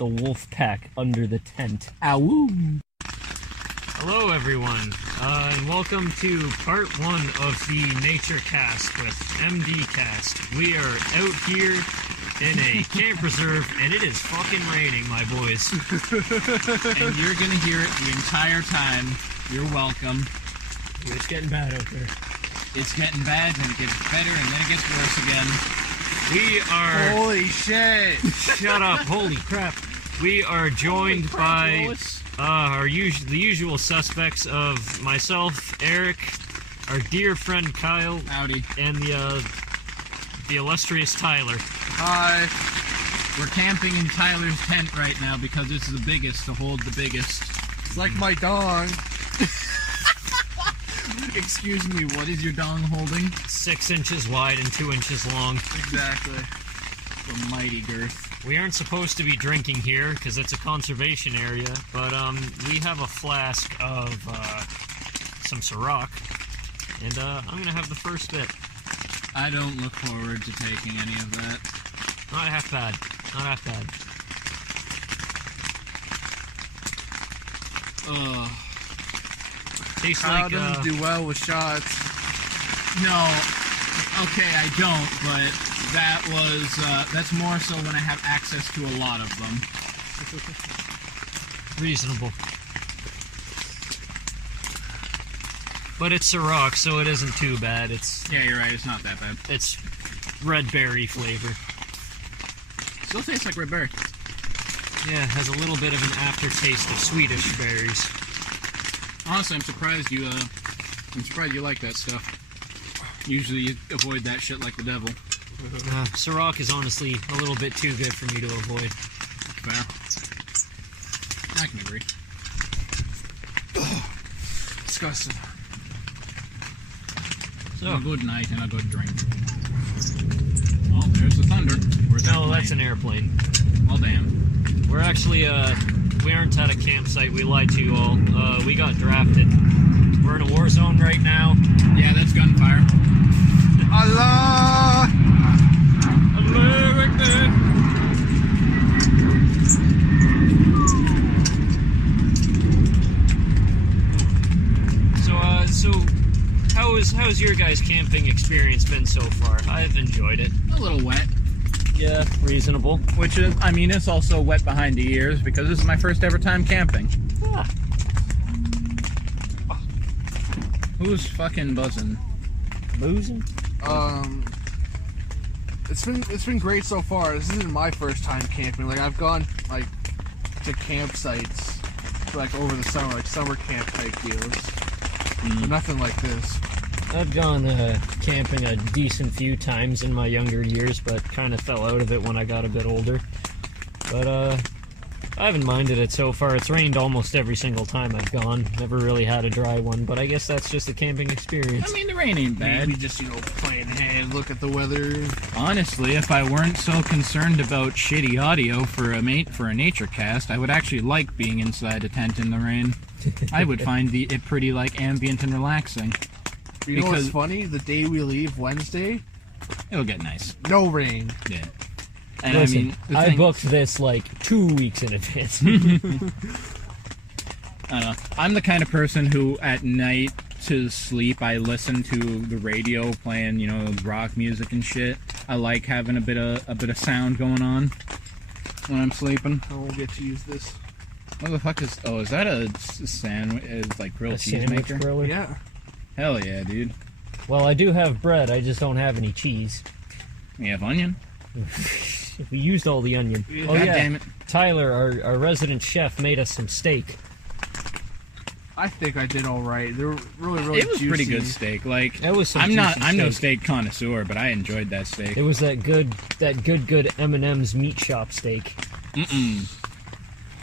the wolf pack under the tent. Ow! Hello, everyone, and welcome to part 1 of the NatureCast with MDCast. We are out here in a camp reserve, and it is fucking raining, my boys. And you're gonna hear it the entire time. You're welcome. It's getting bad out there. It's getting bad, then it gets better, and then it gets worse again. We are... Holy shit! Shut up, holy crap. We are joined by the usual suspects of myself, Eric, our dear friend Kyle, Howdy. and the illustrious Tyler. Hi. We're camping in Tyler's tent right now because it's the biggest to hold the biggest. It's like my dong. Excuse me, what is your dong holding? 6 inches wide and 2 inches long. Exactly. The mighty girth. We aren't supposed to be drinking here because it's a conservation area, but we have a flask of some Ciroc, and I'm gonna have the first bit. I don't look forward to taking any of that. Not half bad. Not half bad. Ugh. Tastes Kyle like doesn't do well with shots. No. Okay, I don't, but that was, that's more so when I have access to a lot of them. reasonable. But it's Ciroc, so it isn't too bad. Yeah, you're right, it's not that bad. It's red berry flavor. Still tastes like red berry. Yeah, it has a little bit of an aftertaste of Swedish berries. Honestly, I'm surprised you like that stuff. Usually you avoid that shit like the devil. Ciroc is honestly a little bit too good for me to avoid. Fair. I can agree. Disgusting. So, A good night and a good drink. Oh, there's the thunder. Where's that no, plane? that's an airplane. Well, damn. We're actually, we aren't at a campsite. We lied to you all. We got drafted. We're in a war zone right now. Yeah, that's gunfire. Allah! America! So how's your guys' camping experience been so far? I've enjoyed it. A little wet. Yeah, reasonable. Which is, I mean, it's also wet behind the ears because this is my first ever time camping. Ah. Who's fucking buzzing? Boozing? It's been great so far. This isn't my first time camping. Like, I've gone like to campsites like over the summer, like summer camp type deals. But nothing like this. I've gone camping a decent few times in my younger years, but kind of fell out of it when I got a bit older. But I haven't minded it so far. It's rained almost every single time I've gone. Never really had a dry one, but I guess that's just a camping experience. I mean, the rain ain't bad. We just, plan ahead, look at the weather. Honestly, if I weren't so concerned about shitty audio for a NatureCast, I would actually like being inside a tent in the rain. I would find it pretty like ambient and relaxing. You know what's funny? The day we leave, Wednesday, It'll get nice. no rain. Yeah. And Listen, I mean, booked this like 2 weeks in advance. I don't know. I'm the kind of person who, at night to sleep, I listen to the radio playing, rock music and shit. I like having a bit of sound going on when I'm sleeping. I won't get to use this. What the fuck is? Oh, is that a sandwich? Is like grilled A cheese sandwich maker? griller? Yeah. Hell yeah, dude. Well, I do have bread. I just don't have any cheese. You have onion? We used all the onion. Yeah. Oh God yeah, damn it. Tyler, our resident chef, made us some steak. I think I did all right. They were really It was juicy. pretty good steak. Like, That was some I'm juicy no steak. steak connoisseur, but I enjoyed that steak. It was that good M&M's meat shop steak.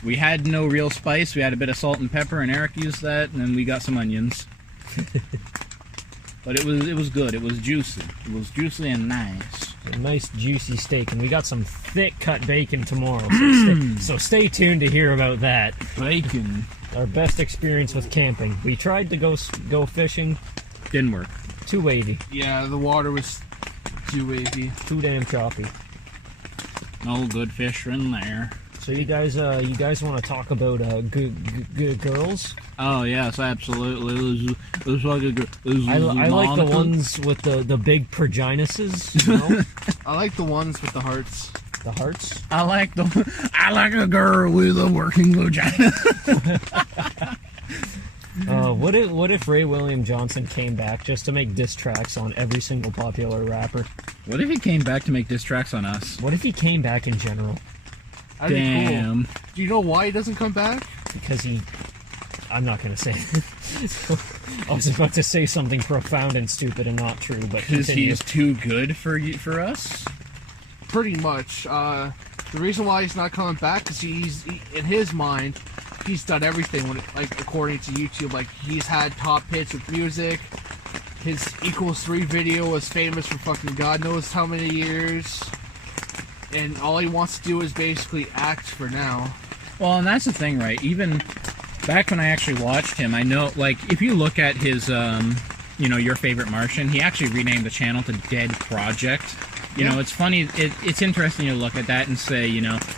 We had no real spice. We had a bit of salt and pepper, and Eric used that, and then we got some onions. But it was good. It was juicy. It was juicy and nice. A nice juicy steak, and we got some thick cut bacon tomorrow. So stay tuned to hear about that. Bacon. Our best experience with camping. We tried to go fishing. Didn't work. Too wavy. Yeah, the water was too wavy. Too damn choppy. No good fish in there. So you guys want to talk about girls? Oh yes, absolutely. It's like I like the ones with the big progenises. You know? I like the ones with the hearts. The hearts. I like a girl with a working vagina. What if Ray William Johnson came back just to make diss tracks on every single popular rapper? What if he came back to make diss tracks on us? What if he came back in general? That'd be Damn. cool. Do you know why he doesn't come back? Because I'm not gonna say. I was about to say something profound and stupid and not true, but Because continue. he's too good for us? Pretty much. The reason why he's not coming back is in his mind, he's done everything. According to YouTube, like he's had top hits with music. His =3 video was famous for fucking God knows how many years, and all he wants to do is basically act for now. Well, and that's the thing, right? Even back when I actually watched him, I know, like, if you look at his, Your Favorite Martian, he actually renamed the channel to Dead Project. You know, it's funny, it's interesting to look at that and say,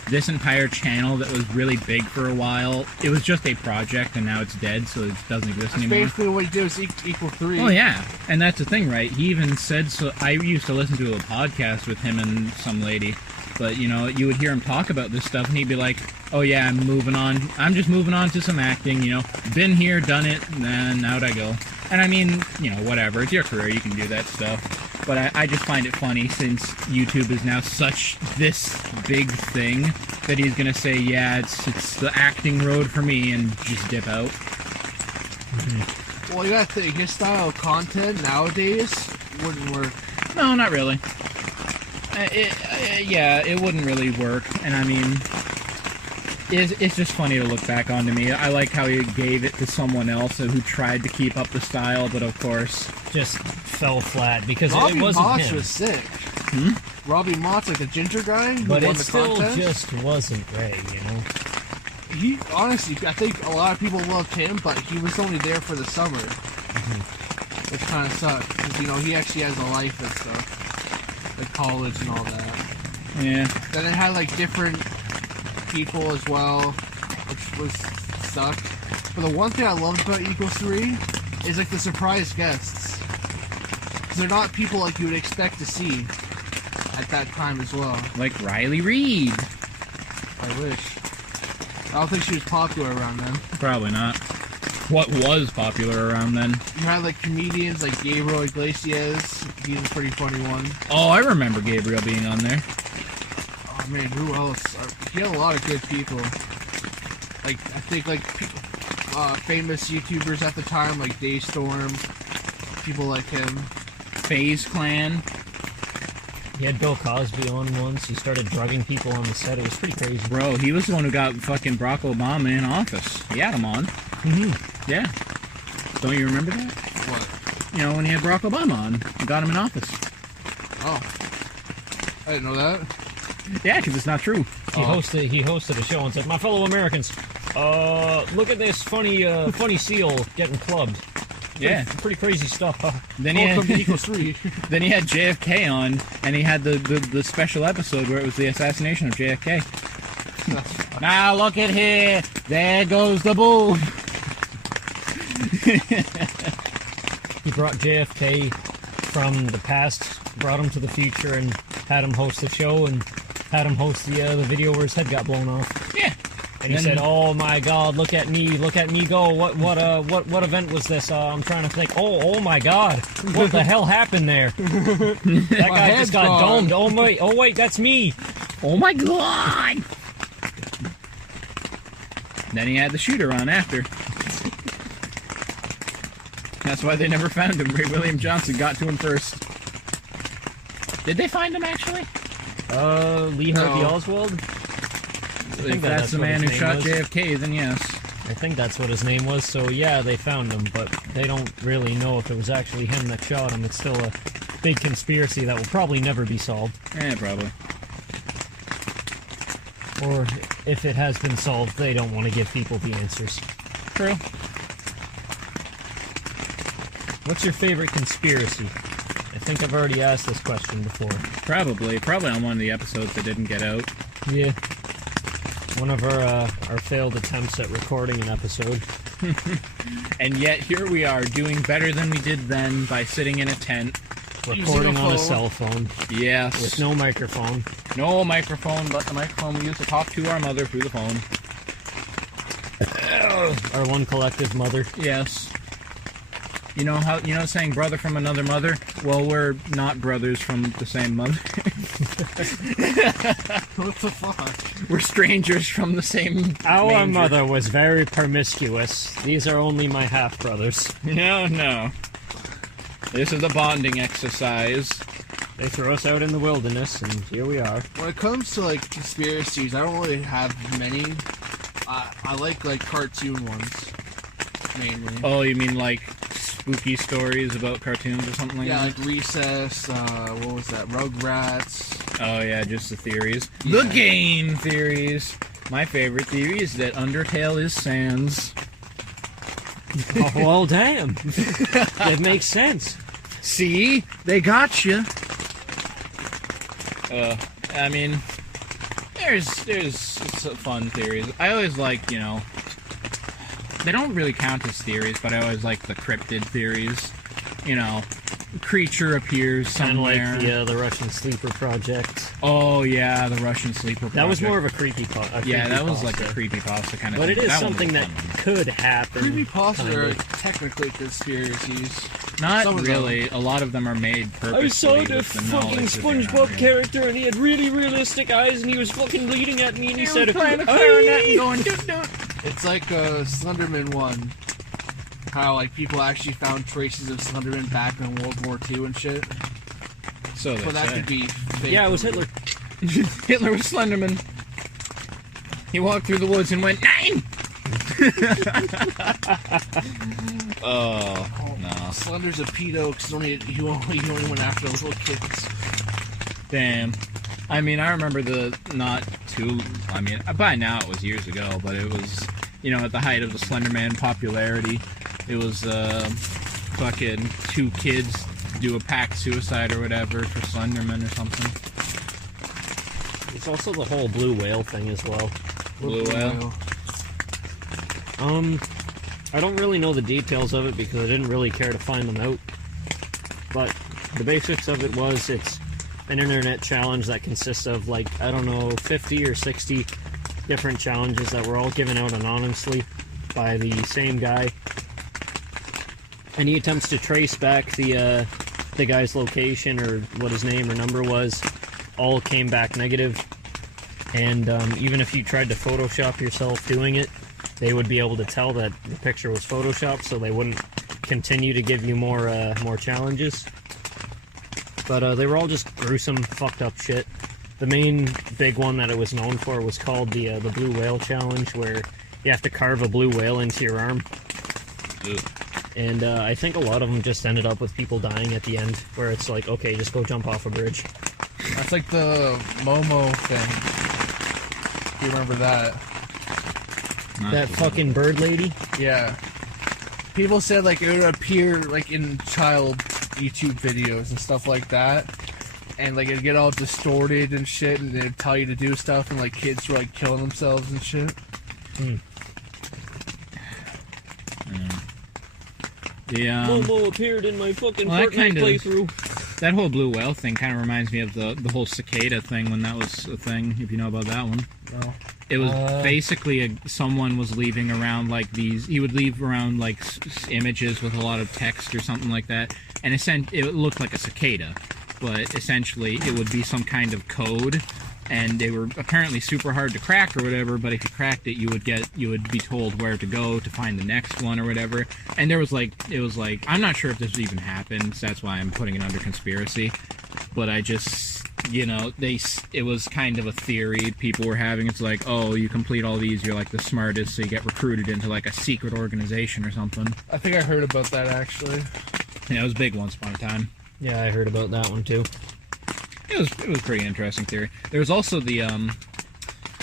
this entire channel that was really big for a while, it was just a project and now it's dead, so it doesn't exist That's anymore. basically what he did was =3. Oh, yeah. And that's the thing, right? He even said, so I used to listen to a podcast with him and some lady, but, you would hear him talk about this stuff and he'd be like, oh, yeah, I'm moving on. I'm just moving on to some acting, Been here, done it, and out I go. And I mean, whatever. It's your career. You can do that stuff. But I just find it funny since YouTube is now such this big thing that he's going to say, yeah, it's the acting road for me and just dip out. Well, you gotta think, his style of content nowadays wouldn't work. No, not really. It wouldn't really work. And I mean, it's just funny to look back on to me. I like how he gave it to someone else who tried to keep up the style, but of course just fell flat because Robbie it wasn't Mott him. was sick. Robbie Mott's like the ginger guy who But won it the still contest. just wasn't Ray, He honestly, I think a lot of people loved him, but he was only there for the summer, which kind of sucked because he actually has a life and stuff, like college and all that. yeah. Then it had like different people as well, which was sucked. But the one thing I loved about =3 is like the surprise guests, because they're not people like you would expect to see at that time as well. Like Riley Reid. I wish. I don't think she was popular around then. Probably not. What was popular around then? You had like comedians like Gabriel Iglesias. He's a pretty funny one. Oh, I remember Gabriel being on there. Oh man, who else? He had a lot of good people. Like I think like famous YouTubers at the time, like Daystorm, people like him. FaZe Clan. He had Bill Cosby on once. He started drugging people on the set. It was pretty crazy. Bro, he was the one who got fucking Barack Obama in office. He had him on. Yeah. Don't you remember that? What? When he had Barack Obama on. He got him in office. Oh, I didn't know that. Yeah, because it's not true. He hosted a show and said, "My fellow Americans, look at this funny seal getting clubbed. Yeah. Pretty crazy stuff." Then he Welcome to had, =3. then he had JFK on, and he had the special episode where it was the assassination of JFK. Now look at here. There goes the bull. He brought JFK from the past, brought him to the future, and had him host the show, and had him host the video where his head got blown off. Yeah. And he said, "Oh my God, look at me go! What event was this? I'm trying to think. Oh my God, what the hell happened there? That guy head's just got gone. domed. Oh wait, that's me." Oh my God! Then he had the shooter on after. That's why they never found him. Ray William Johnson got to him first. Did they find him, actually? Lee Harvey No. Oswald. If that's the what man who his name shot was. JFK, then yes. I think that's what his name was. So yeah, they found him, but they don't really know if it was actually him that shot him. It's still a big conspiracy that will probably never be solved. Yeah, probably. Or if it has been solved, they don't want to give people the answers. True. What's your favorite conspiracy? I think I've already asked this question before. Probably on one of the episodes that didn't get out. Yeah. One of our failed attempts at recording an episode. And yet here we are doing better than we did then by sitting in a tent. Recording on a phone. cell phone. Yes. With no microphone. No microphone, but the microphone we use to talk to our mother through the phone. Our one collective mother. Yes. You know saying brother from another mother? Well, we're not brothers from the same mother. What the fuck? We're strangers from the same Our manger. mother was very promiscuous. These are only my half-brothers. No. This is a bonding exercise. They threw us out in the wilderness, and here we are. When it comes to like conspiracies, I don't really have many. I like cartoon ones mainly. Oh, you mean like spooky stories about cartoons or something like Yeah, that? like Recess. What was that? Rugrats. Oh yeah, just the theories. Yeah. The game theories. My favorite theory is that Undertale is Sans. Oh, well, damn. It makes sense. See? They got you. I mean, there's some fun theories. I always like, they don't really count as theories, but I always like the cryptid theories. Creature appears Kind of somewhere. like the Russian Sleeper Project. Oh yeah, the Russian Sleeper Project. That was more of a creepypasta. Yeah, that was like a creepypasta kind of But thing. it is That one was something that fun. could happen. Creepypastas kind are of. technically conspiracies. Not Some of really. A lot of them are made purposely. I saw the with the knowledge fucking that they're not SpongeBob real. character, and he had really realistic eyes, and he was fucking leading at me, and he said, playing a clarinet and "Aye!" going, doot doot. It's like a Slenderman one. How like people actually found traces of Slenderman back in World War II and shit. So they But that say. could be fake. Yeah, it was Hitler. Hitler was Slenderman. He walked through the woods and went 9. Oh no! Slender's a pedo because he only went after the little kids. Damn. I mean, I remember by now it was years ago, but it was, at the height of the Slenderman popularity. It was, fucking 2 kids do a packed suicide or whatever for Slenderman or something. It's also the whole blue whale thing as well. Blue whale? I don't really know the details of it because I didn't really care to find them out. But the basics of it was it's an internet challenge that consists of 50 or 60 different challenges that were all given out anonymously by the same guy. And he attempts to trace back the guy's location or what his name or number was. All came back negative. And even if you tried to Photoshop yourself doing it, they would be able to tell that the picture was Photoshopped, so they wouldn't continue to give you more challenges. But they were all just gruesome, fucked up shit. The main big one that it was known for was called the Blue Whale Challenge, where you have to carve a blue whale into your arm. Ew. And I think a lot of them just ended up with people dying at the end, where it's like, okay, just go jump off a bridge. That's like the Momo thing. Do you remember that? That fucking bird lady? Yeah. People said it would appear in child YouTube videos and stuff like that. And it'd get all distorted and shit, and they'd tell you to do stuff, and kids were killing themselves and shit. Yeah. Momo appeared in my fucking Well, Fortnite playthrough. That whole blue whale thing kind of reminds me of the whole cicada thing when that was a thing, if you know about that one. No. It was basically someone was leaving around he would leave around images with a lot of text or something like that, and it looked like a cicada, but essentially it would be some kind of code, and they were apparently super hard to crack or whatever, but if you cracked it, you would be told where to go to find the next one or whatever. And it was I'm not sure if this even happened, so that's why I'm putting it under conspiracy, but I just, it was kind of a theory people were having. It's oh, you complete all these, you're the smartest, so you get recruited into a secret organization or something. I think I heard about that actually. Yeah, it was big once upon a time. Yeah, I heard about that one too. It was a pretty interesting theory. There was also the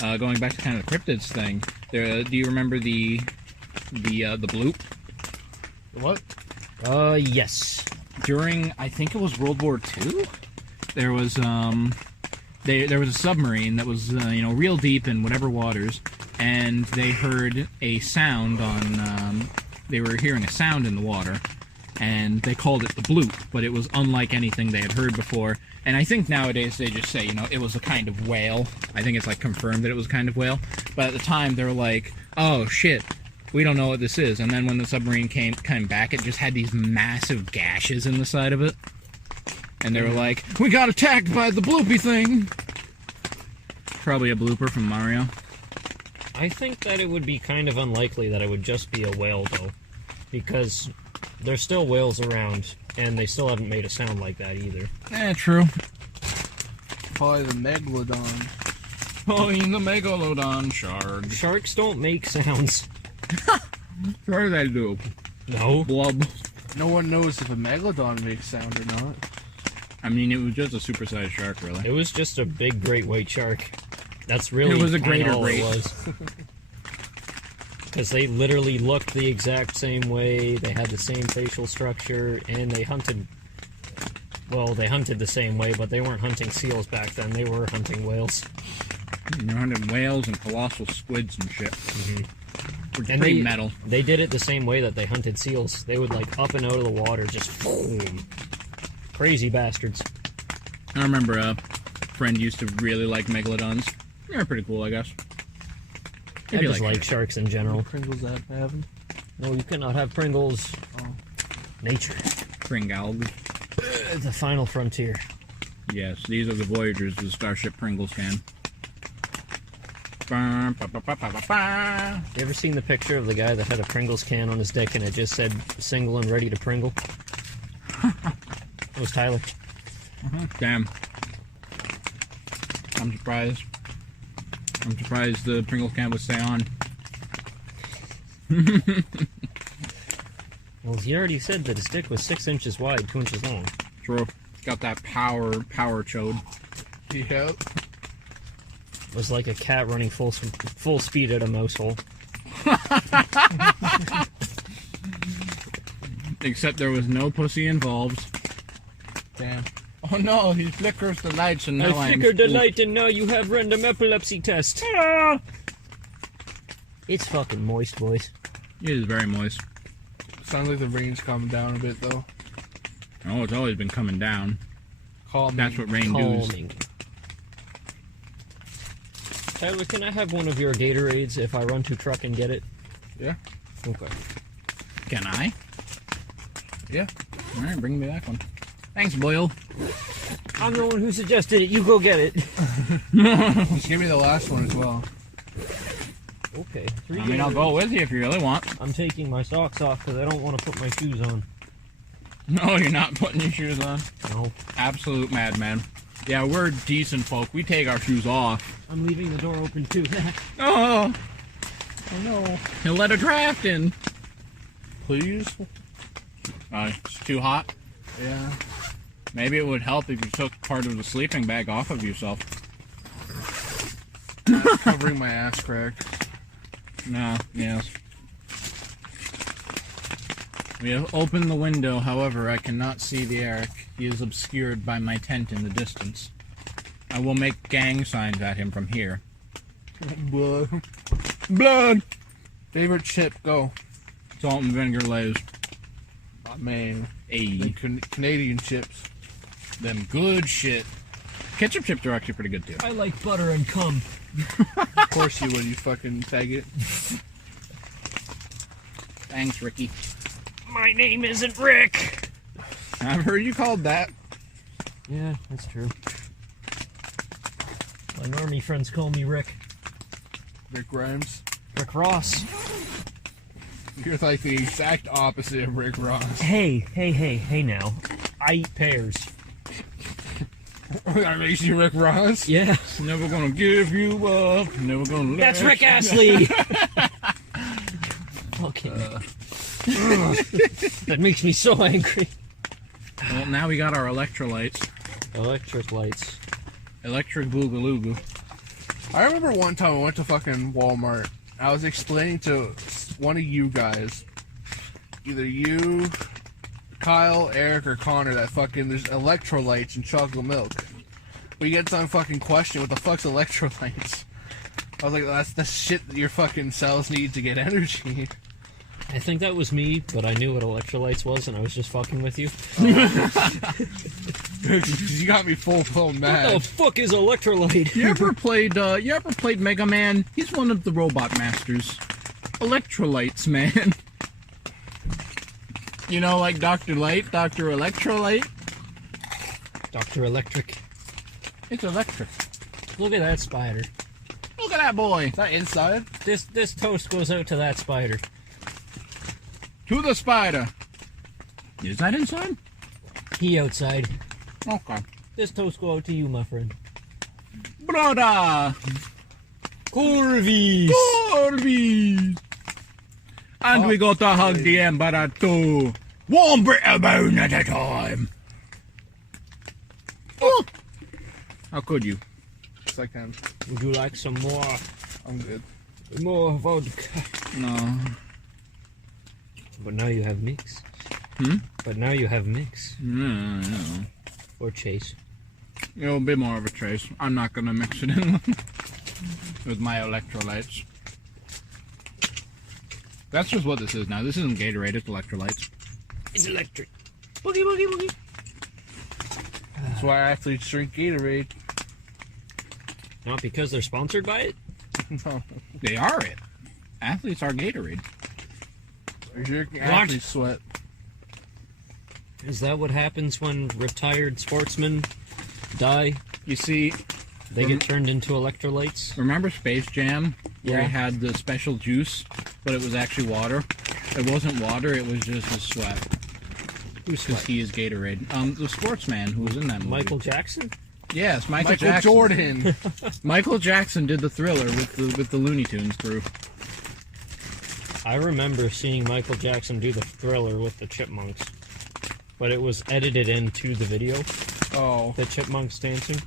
going back to kind of the cryptids thing. Do you remember the bloop? What? Yes. During, I think it was World War II, there was there was a submarine that was real deep in whatever waters, and they heard a sound on. They were hearing a sound in the water, and they called it the bloop, but it was unlike anything they had heard before. And I think nowadays they just say, it was a kind of whale. I think it's like confirmed that it was a kind of whale. But at the time they were like, oh shit, we don't know what this is. And then when the submarine came back, it just had these massive gashes in the side of it. And they were like, we got attacked by the bloopy thing. Probably a blooper from Mario. I think that it would be kind of unlikely that it would just be a whale, though. Because there's still whales around, and they still haven't made a sound like that either. True. Probably the megalodon. Oh, the megalodon shark. Sharks don't make sounds. Sure they do. No. Blub. No one knows if a megalodon makes sound or not. I mean, it was just a supersized shark, really. It was just a big great white shark. That's really It was a kinda greater all great. it was. Because they literally looked the exact same way, they had the same facial structure, and they hunted... Well, they hunted the same way, but they weren't hunting seals back then, they were hunting whales. You're hunting whales and colossal squids and shit. Mm-hmm. Which is And pretty metal. They did it the same way that they hunted seals. They would, like, up and out of the water, just boom. Crazy bastards. I remember a friend used to really like megalodons. They're pretty cool, I guess. I just like sharks in general. Pringles that having? No, you cannot have Pringles. Oh. Nature. Pringles. The final frontier. Yes, these are the Voyagers of the Starship Pringles can. You ever seen the picture of the guy that had a Pringles can on his deck and it just said single and ready to Pringle? It was Tyler. Damn. I'm surprised. I'm surprised the Pringles can would stay on. Well, he already said that his dick was 6 inches wide, 2 inches long. True. Got that power chode. Yep. It was like a cat running full speed at a mouse hole. Except there was no pussy involved. Damn. Oh no, he flickers the lights and now I flickered the light and now you have random epilepsy test. Ah! It's fucking moist, boys. It is very moist. Sounds like the rain's coming down a bit though. Oh, it's always been coming down. Calming. That's what rain does. Calming. Tyler, can I have one of your Gatorades if I run to truck and get it? Yeah. Okay. Can I? Yeah. Alright, bring me back one. Thanks, Boyle. I'm the one who suggested it. You go get it. Just give me the last one as well. Okay. I mean, I'll go with you if you really want. I'm taking my socks off because I don't want to put my shoes on. No, you're not putting your shoes on. No. Absolute madman. Yeah, we're decent folk. We take our shoes off. I'm leaving the door open too. Oh! Oh no. He'll let a draft in. Please? It's too hot. Yeah. Maybe it would help if you took part of the sleeping bag off of yourself. Covering my ass crack. No, yes. We have opened the window, however, I cannot see the Eric. He is obscured by my tent in the distance. I will make gang signs at him from here. Blood. Blood! Favorite chip, go. Salt and vinegar lays. Oh, man. Ayy. The Canadian chips. Them good shit. Ketchup chips are actually pretty good too. I like butter and cum. Of course you would, you fucking faggot. Thanks, Ricky. My name isn't Rick. I've heard you called that. Yeah, that's true. My normie friends call me Rick. Rick Grimes. Rick Ross. You're like the exact opposite of Rick Ross. Hey now. I eat pears. That makes you Rick Ross? Yeah. Never gonna give you up. Never gonna let That's Rick you Astley. Fucking. That makes me so angry. Well, now we got our electrolytes. Electric lights. Electric boogaloo. I remember one time I went to fucking Walmart. I was explaining to one of you guys, either you, Kyle, Eric, or Connor, that fucking there's electrolytes in chocolate milk. We get some fucking question, what the fuck's electrolytes? I was like, that's the shit that your fucking cells need to get energy. I think that was me, but I knew what electrolytes was, and I was just fucking with you. You got me full-blown mad. What the fuck is electrolyte? You ever played Mega Man? He's one of the robot masters. Electrolytes, man. You know, like Dr. Light, Dr. Electrolyte? Dr. Electric. It's electric. Look at that spider. Look at that boy. Is that inside? This toast goes out to that spider. To the spider. Is that inside? He outside. Okay. This toast go out to you, my friend. Brother! Corvies! Corby! And we got to hug the emperor too. One bit of bone at a time. Oh. How could you? Yes, I can. Would you like some more? I'm good. More vodka. No. But now you have mix. But now you have mix. No. Or chase. It'll be more of a trace. I'm not gonna mix it in with my electrolytes. That's just what this is now. This isn't Gatorade, it's electrolytes. It's electric. Boogie, boogie, boogie. That's why athletes drink Gatorade. Not because they're sponsored by it? No. They are it. Athletes are Gatorade. You're drinking athlete sweat. Is that what happens when retired sportsmen die? You see, They get turned into electrolytes? remember Space Jam? Where Yeah. he had the special juice, but it was actually water? It wasn't water, it was just his sweat. Who's Because he is Gatorade. The sportsman who was in that movie. Michael Jackson? Yes, Michael Michael Jackson. Jordan. Michael Jackson did the Thriller with the Looney Tunes crew. I remember seeing Michael Jackson do the Thriller with the Chipmunks. But it was edited into the video, Oh. the Chipmunks dancing.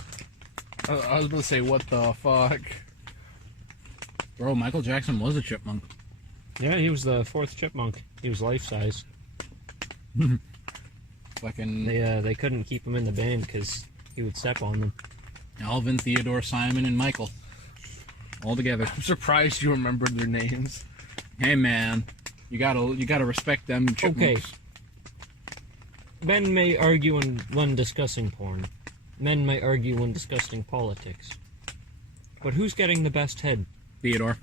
I was gonna say, what the fuck? Bro, Michael Jackson was a chipmunk. Yeah, he was the fourth chipmunk. He was life-size. Fucking They couldn't keep him in the band because he would step on them. Alvin, Theodore, Simon, and Michael. All together. I'm surprised you remembered their names. Hey man, you gotta respect them chipmunks. Okay. Men may argue when discussing porn. Men may argue when discussing politics. But who's getting the best head? Theodore.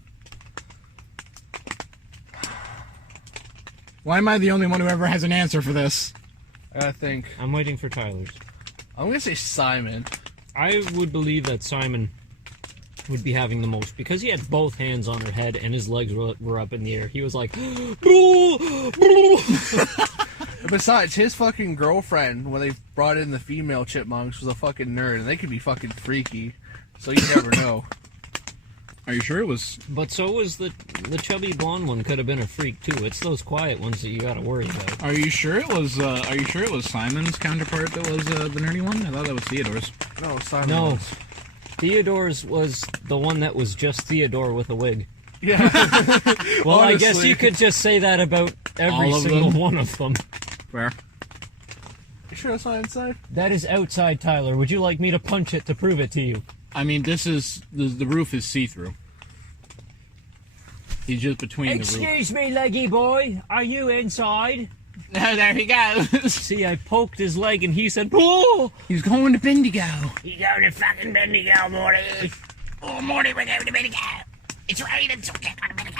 Why am I the only one who ever has an answer for this? I gotta think. I'm waiting for Tyler's. I'm gonna say Simon. I would believe that Simon would be having the most because he had both hands on her head and his legs were up in the air. He was like, Besides, his fucking girlfriend, when they brought in the female chipmunks, was a fucking nerd, and they could be fucking freaky. So you never know. Are you sure it was? But so was the chubby blonde one. Could have been a freak too. It's those quiet ones that you gotta worry about. Are you sure it was? Are you sure it was Simon's counterpart that was the nerdy one? I thought that was Theodore's. No, Simon. No, was. Theodore's was the one that was just Theodore with a wig. Yeah. Well, I guess Honestly. you could just say that about every All of single them? one of them. Where? You sure it's not inside? That is outside, Tyler. Would you like me to punch it to prove it to you? I mean, this is the roof is see-through. He's just between the roof. Excuse me, leggy boy. Are you inside? No, there he goes. See, I poked his leg and he said, "Oh!" He's going to Bendigo. You going to fucking Bendigo, Morty? Oh, Morty, we're going to Bendigo. It's raining, so we can't go to Bendigo.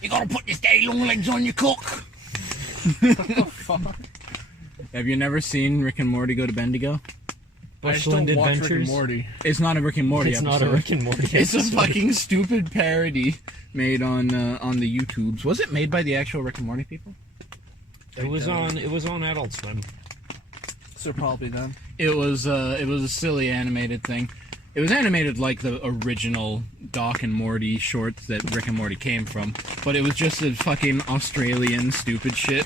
You gotta put this day long legs on your cook. Fuck. Have you never seen Rick and Morty go to Bendigo? I just don't Bushland watch Rick and Adventures. Morty. It's not a Rick and Morty It's episode. not a Rick and Morty. It's a episode. fucking stupid parody made on the YouTubes. Was it made by the actual Rick and Morty people? It was on Adult Swim. So probably done. It was a silly animated thing. It was animated like the original Doc and Morty shorts that Rick and Morty came from, but it was just a fucking Australian stupid shit.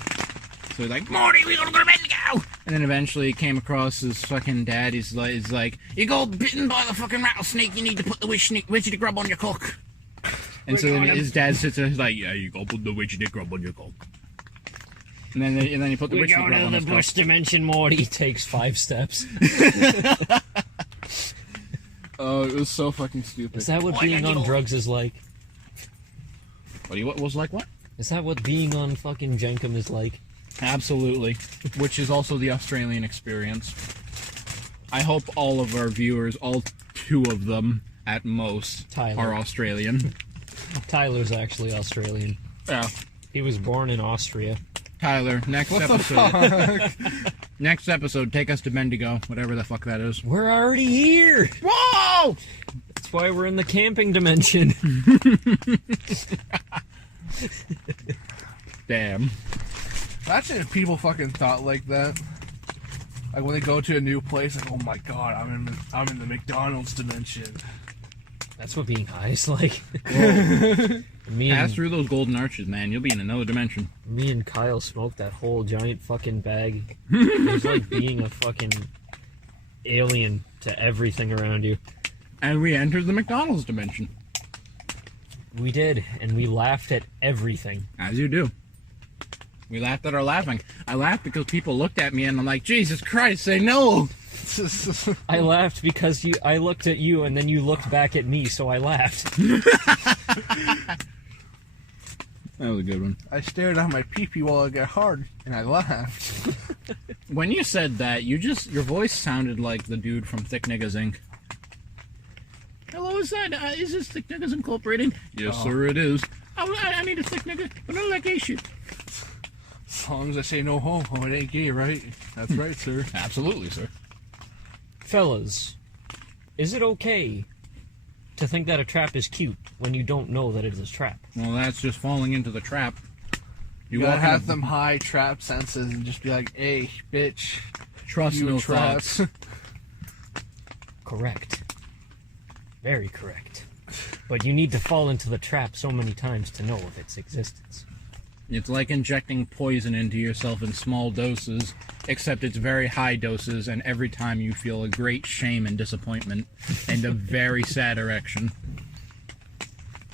So like, Morty, we gotta go to Bendigo. and then eventually came across his fucking dad. He's like, You got bitten by the fucking rattlesnake, you need to put the widgety grub on your cook. and so then his dad sits there, he's like, yeah, you gotta put the widget grub on your cock. And then you put the We witchy go grub to on the his bush cup. dimension, Morty. Takes 5 steps. Oh, it was so fucking stupid. Is that what being on drugs is like? What was like what? Is that what being on fucking Jenkum is like? Absolutely. Which is also the Australian experience. I hope all of our viewers, all 2 of them at most, Tyler. are Australian. Tyler's actually Australian. Yeah. He was born in Austria. Tyler, next episode. Next episode, take us to Bendigo, whatever the fuck that is. We're already here! Whoa! That's why we're in the camping dimension. Damn. Imagine if people fucking thought like that. Like when they go to a new place, like, oh my god, I'm in the McDonald's dimension. That's what being high is like. me, Pass and, through those golden arches, man. You'll be in another dimension. me and Kyle smoked that whole giant fucking bag. It was like being a fucking alien to everything around you. And we entered the McDonald's dimension. We did, and we laughed at everything. As you do. We laughed at our laughing. I laughed because people looked at me and I'm like, Jesus Christ, say no! I laughed because I looked at you and then you looked back at me, so I laughed. That was a good one. I stared at my pee-pee while it got hard, and I laughed. When you said that, your voice sounded like the dude from Thick Niggas Inc. Hello, is this Thick Niggas Incorporated? Yes, sir, it is. I need a thick nigga, but I don't like gay shit. As long as I say no homo, it ain't gay, right? That's right, sir. Absolutely, sir. Fellas, is it okay to think that a trap is cute when you don't know that it is a trap? Well, that's just falling into the trap. You gotta walk have in them high trap senses and just be like, hey, bitch, trust you no trapped. thoughts. Correct. Very correct. But you need to fall into the trap so many times to know of its existence. It's like injecting poison into yourself in small doses, except it's very high doses, and every time you feel a great shame and disappointment, and a very sad erection.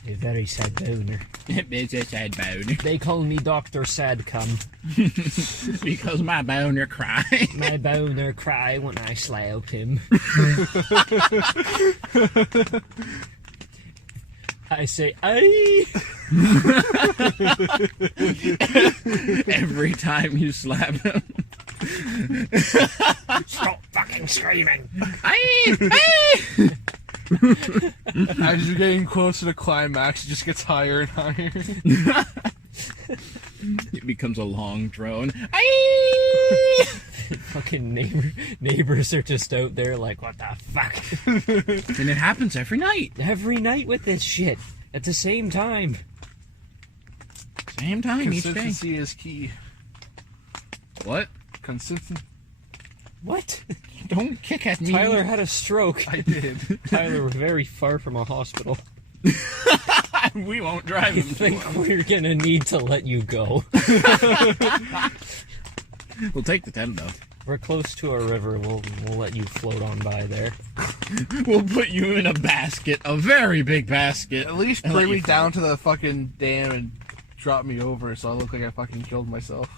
A very sad boner. It's a sad boner. They call me Dr. Sadcum. Because my boner cry. My boner cry when I slap him. I say, aye! Every time you slap him. Stop fucking screaming. Aye! Aye! As you're getting closer to climax, it just gets higher and higher. It becomes a long drone. Aye! Fucking neighbors are just out there like, what the fuck? And it happens every night. Every night with this shit. At the same time. Same time each day. Consistency is key. What? Consistency. What? Don't kick at me. Tyler had a stroke. I did. Tyler, we're very far from a hospital. We won't drive I him. think we're gonna need to let you go. We'll take the 10 though. We're close to a river. We'll let you float on by there. We'll put you in a basket, a very big basket. At least and bring let me you down to the fucking dam and drop me over so I look like I fucking killed myself.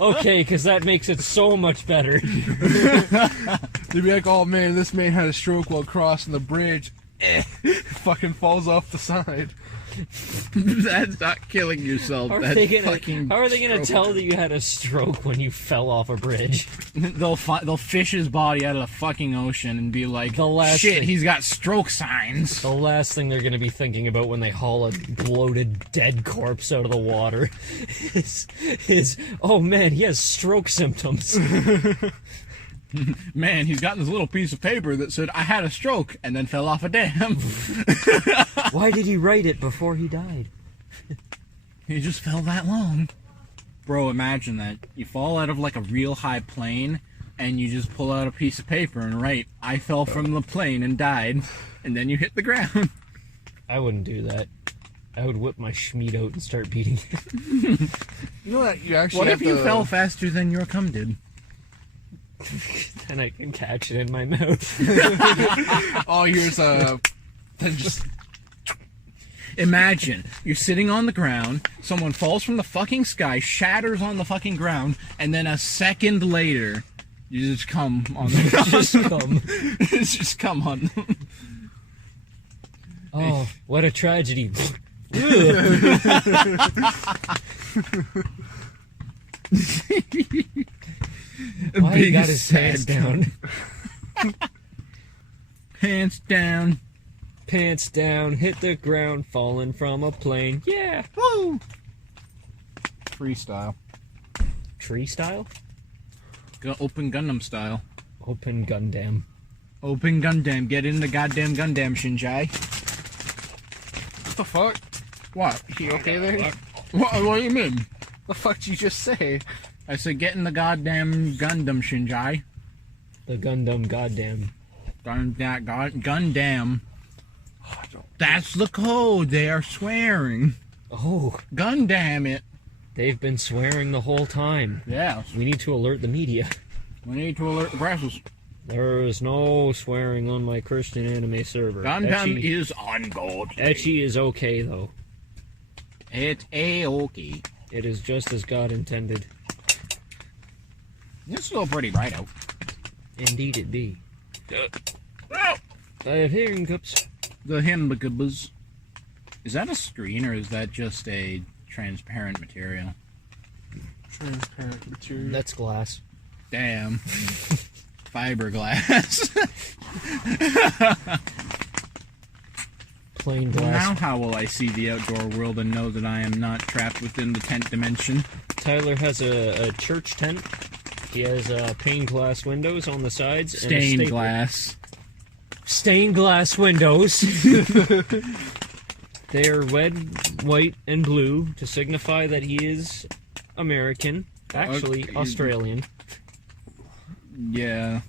Okay, because that makes it so much better. They'd be like, oh man, this man had a stroke while crossing the bridge. Fucking falls off the side. That's not killing yourself. How are That's they gonna fucking tell stroke. that you had a stroke when you fell off a bridge? They'll fish his body out of the fucking ocean and be like, The last shit, thing- he's got stroke signs. The last thing they're gonna be thinking about when they haul a bloated dead corpse out of the water is oh man, he has stroke symptoms. Man, he's got this little piece of paper that said, I had a stroke, and then fell off a dam. Why did he write it before he died? He just fell that long. Bro, imagine that. You fall out of like a real high plane, and you just pull out a piece of paper and write, I fell from the plane and died, and then you hit the ground. I wouldn't do that. I would whip my schmeat out and start beating it. You know that you actually What have if you to- fell faster than your cum did? And I can catch it in my mouth. Oh, here's a... Then just... Imagine you're sitting on the ground, someone falls from the fucking sky, shatters on the fucking ground, and then a second later, you just come on the Just come. It's just come on. Oh, what a tragedy. Why he got his pants down? Pants down. Pants down, hit the ground, falling from a plane. Yeah! Woo! Freestyle. Tree style? Open Gundam style. Open Gundam. Open Gundam. Get in the goddamn Gundam, Shinjai. What the fuck? What? You okay there? What do you mean? The fuck did you just say? I said get in the goddamn Gundam, Shinjai. The Gundam goddamn. Gundam. That's the code. They are swearing. Oh, Gundam it. they've been swearing the whole time. Yeah. We need to alert the media. We need to alert the presses. There is no swearing on my Christian anime server. Gundam Ecchi, is on God. Ecchi is okay, though. It's a-okay. It is just as God intended. It's still pretty bright out. Indeed it be. I have hearing cups. The Himbakabas. Is that a screen or is that just a transparent material? Transparent material. That's glass. Damn. Fiberglass. Plain Now glass. how will I see the outdoor world and know that I am not trapped within the tent dimension? Tyler has a church tent. He has pane glass windows on the sides. and a Stained staple. glass. Stained glass windows. They are red, white, and blue to signify that he is American. Actually, Okay. Australian. Yeah.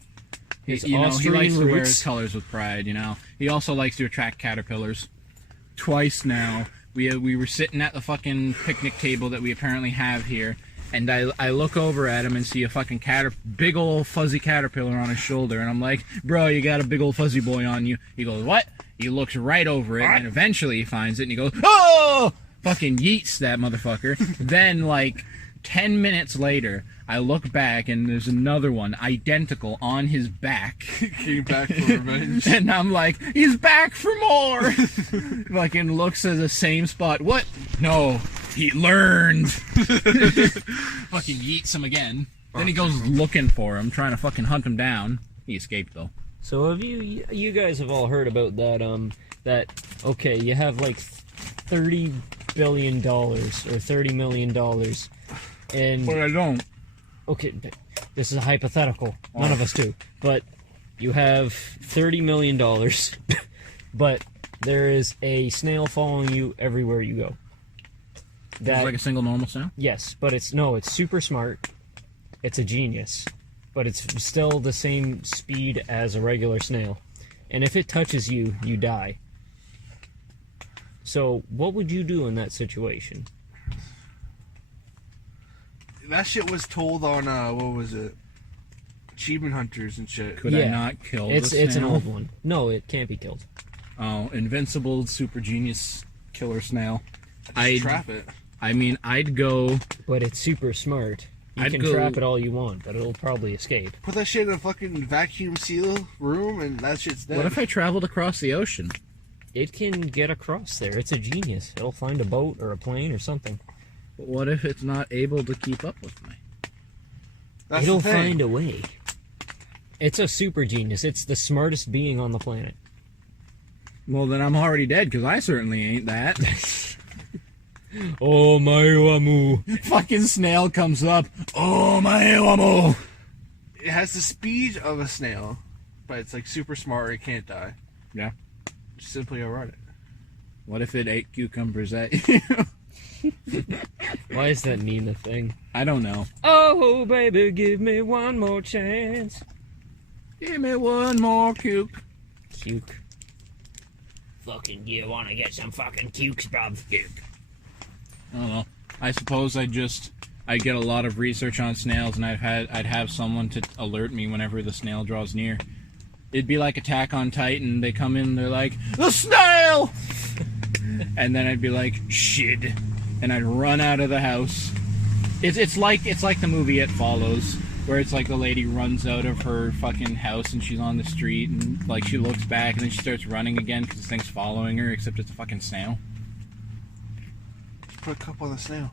His He likes Austrian to wear roots. his colors with pride, you know. He also likes to attract caterpillars. Twice now, we were sitting at the fucking picnic table that we apparently have here, and I look over at him and see a fucking big old fuzzy caterpillar on his shoulder, and I'm like, bro, you got a big old fuzzy boy on you. He goes, what? He looks right over it, and eventually he finds it, and he goes, oh! Fucking yeets that motherfucker. Then, like, 10 minutes later, I look back, and there's another one, identical, on his back. Came back for revenge. And I'm like, he's back for more! Fucking looks at the same spot. What? No, he learned. Fucking yeets him again. Then he goes looking for him, trying to fucking hunt him down. He escaped, though. So have you guys have all heard about that, okay, you have like $30 billion or $30 million, and... But I don't. Okay, this is a hypothetical. None of us do. But you have $30 million, but there is a snail following you everywhere you go. Just like a single normal sound? Yes, but it's super smart. It's a genius, but it's still the same speed as a regular snail. And if it touches you, you die. So what would you do in that situation? That shit was told on what was it? Achievement Hunters and shit. Could I not kill It's the it's an snail? old one. No, it can't be killed. Oh, invincible, super genius, killer snail. Trap it. I mean, I'd go... But it's super smart. You I'd can go- trap it all you want, but it'll probably escape. Put that shit in a fucking vacuum seal room and that shit's dead. What if I traveled across the ocean? It can get across there. It's a genius. It'll find a boat or a plane or something. But what if it's not able to keep up with me? That's It'll the thing. find a way. It's a super genius. It's the smartest being on the planet. Well, then I'm already dead, because I certainly ain't that. Oh my wamu. Fucking snail comes up. Oh, my wamo. It has the speed of a snail, but it's like super smart. It can't die. Yeah. Just simply outrun it. What if it ate cucumbers at you? Why is that meme a thing? I don't know. Oh baby, give me one more chance. Give me one more cuke. Puke. Fucking, you want to get some fucking cukes, bruv? I don't know. I suppose I'd get a lot of research on snails, and I'd have someone to alert me whenever the snail draws near. It'd be like Attack on Titan. They come in, they're like, the snail! and then I'd be like, shit, and I'd run out of the house. It's like the movie It Follows, where it's like the lady runs out of her fucking house and she's on the street and like she looks back and then she starts running again because this thing's following her, except it's a fucking snail. Put a cup on the snail.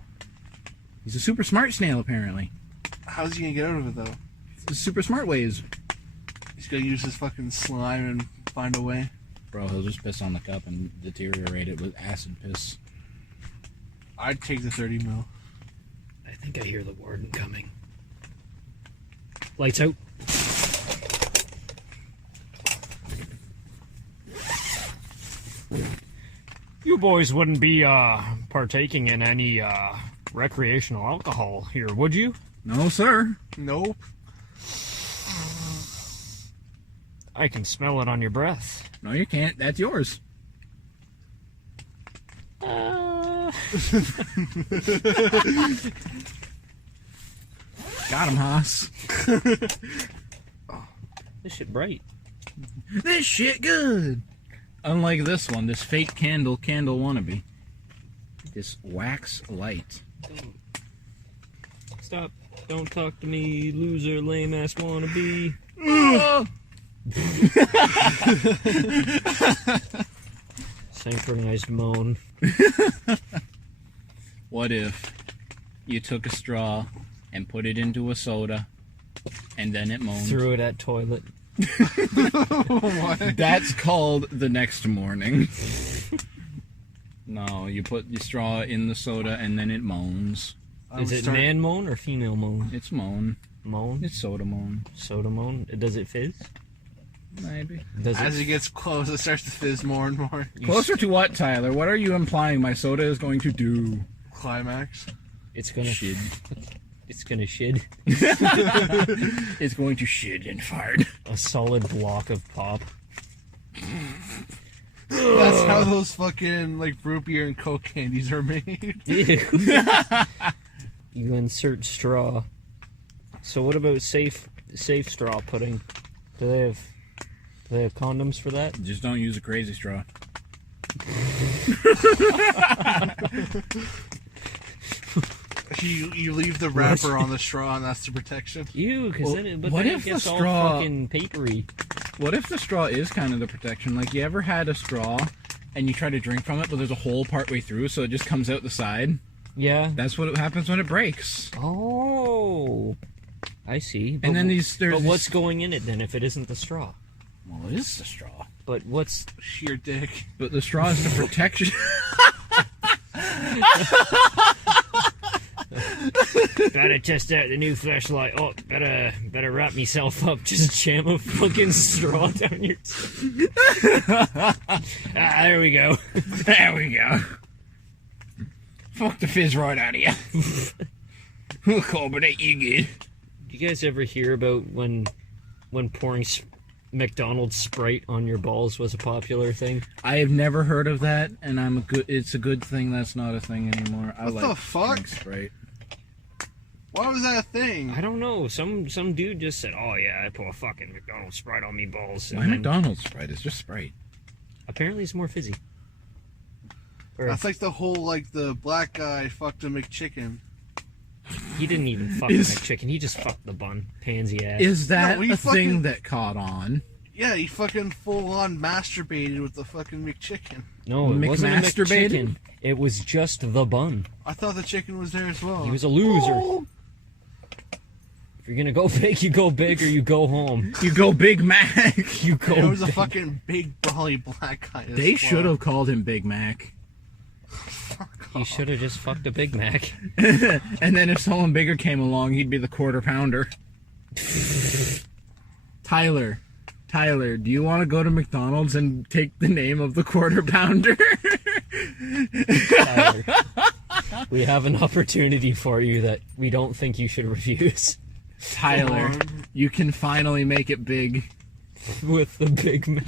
He's a super smart snail, apparently. How's he gonna get out of it though? It's super smart ways. He's gonna use his fucking slime and find a way. Bro, he'll just piss on the cup and deteriorate it with acid piss. I'd take the 30 mil. I think I hear the warden coming. Lights out. You boys wouldn't be partaking in any recreational alcohol here, would you? No, sir. Nope. I can smell it on your breath. No, you can't. That's yours. Uh, Got him, Haas. this shit bright. This shit good. Unlike this one, this fake candle wannabe. This wax light. Stop. Don't talk to me, loser, lame ass wannabe. Synchronized moan. What if you took a straw and put it into a soda and then it moaned? Threw it at toilet. What? That's called the next morning. No, you put the straw in the soda and then it moans. Is it man moan or female moan? It's moan. Moan? It's soda moan. Soda moan? Does it fizz? Maybe. Does As it it gets close, it starts to fizz more and more. Closer to what, Tyler? What are you implying my soda is going to do? Climax. It's gonna Shit. It's gonna shid. It's going to shit and fart. A solid block of pop. That's how those fucking like root beer and Coke candies are made. Ew. You insert straw. So what about safe straw pudding? Do they have condoms for that? Just don't use a crazy straw. You leave the wrapper on the straw and that's the protection. Ew, because Well, then it, but what then if it the gets all straw- fucking papery. What if the straw is kind of the protection? Like, you ever had a straw and you try to drink from it, but there's a hole partway through, so it just comes out the side? Yeah. That's what happens when it breaks. Oh, I see. But, And then there's but what's going in it then if it isn't the straw? Well, it is the straw. But what's Sheer dick. But the straw is the protection. better test out the new flashlight? Oh, better wrap myself up. Just jam a fucking straw down your. There we go. There we go. Fuck the fizz right out of you. We'll carbonate you good. Do you guys ever hear about when pouring McDonald's Sprite on your balls was a popular thing? I have never heard of that, and it's a good thing that's not a thing anymore. I What like the fuck? drink Sprite. Why was that a thing? I don't know. Some dude just said, "Oh yeah, I pour a fucking McDonald's Sprite on me balls." Why And then McDonald's Sprite? It's just Sprite. apparently it's more fizzy. Or That's like the whole like the black guy fucked a McChicken. he didn't even fuck the McChicken. He just fucked the bun. Pansy ass. Is that No, he a fucking- thing that caught on? Yeah, he fucking full on masturbated with the fucking McChicken. No, it wasn't a McMasturbated? McChicken. It was just the bun. I thought the chicken was there as well. He was a loser. If you're gonna go big, you go big, or you go home. You go Big Mac. You go. It was a fucking big brawly black guy. as They well. should have called him Big Mac. He should have just fucked a Big Mac. And then if someone bigger came along, he'd be the quarter pounder. Tyler, do you want to go to McDonald's and take the name of the quarter pounder? Tyler, we have an opportunity for you that we don't think you should refuse. Tyler, you can finally make it big. With the Big Mac.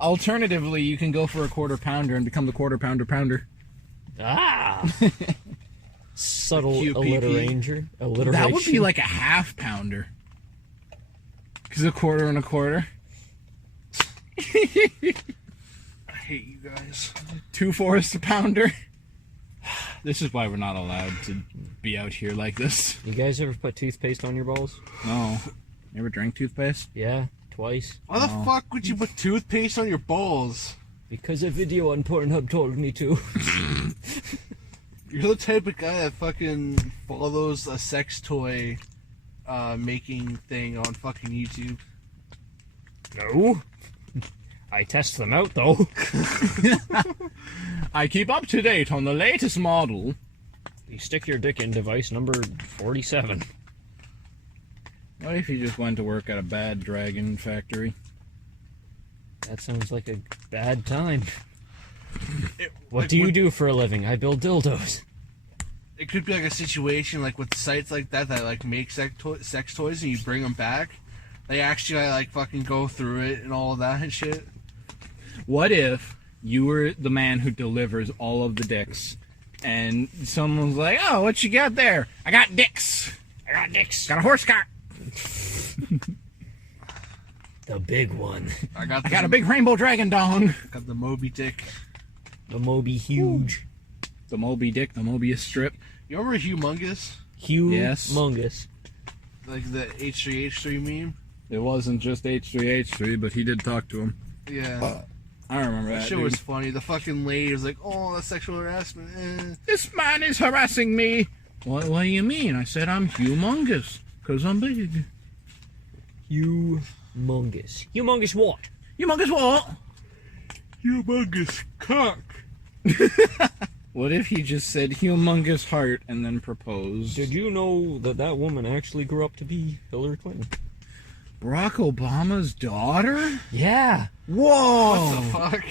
Alternatively, you can go for a quarter pounder and become the quarter pounder. Ah! Subtle QPP. alliteration. That would be like a half pounder. Because a quarter and a quarter. hate you guys. 2 Forest a pounder. This is why we're not allowed to be out here like this. You guys ever put toothpaste on your balls? No. You ever drank toothpaste? Yeah, twice. Why the fuck would you put toothpaste on your balls? Because a video on Pornhub told me to. You're the type of guy that fucking follows a sex toy making thing on fucking YouTube. No. I test them out, though. I keep up to date on the latest model. You stick your dick in device number 47. What if you just went to work at a bad dragon factory? That sounds like a bad time. What Like, do you do for a living? I build dildos. It could be like a situation like with sites like that like make sex toys and you bring them back. They actually like fucking go through it and all of that and shit. What if you were the man who delivers all of the dicks and someone was like, oh, what you got there? I got dicks. I got dicks. Got a horse cock. The big one. I got a big rainbow dragon dong. Got the Moby Dick. The Moby Huge. The Moby Dick, the Mobius strip. You remember Humongous? Humongous. Like the H3H3 meme? It wasn't just H3H3, but he did talk to him. Yeah. I remember that. That shit was funny. The fucking lady was like, oh, that's sexual harassment. This man is harassing me. What do you mean? I said I'm humongous. Because I'm big. Humongous. Humongous what? Humongous what? Humongous cock. What if he just said humongous heart and then proposed? Did you know that woman actually grew up to be Hillary Clinton? Barack Obama's daughter? Yeah. Whoa! What the fuck?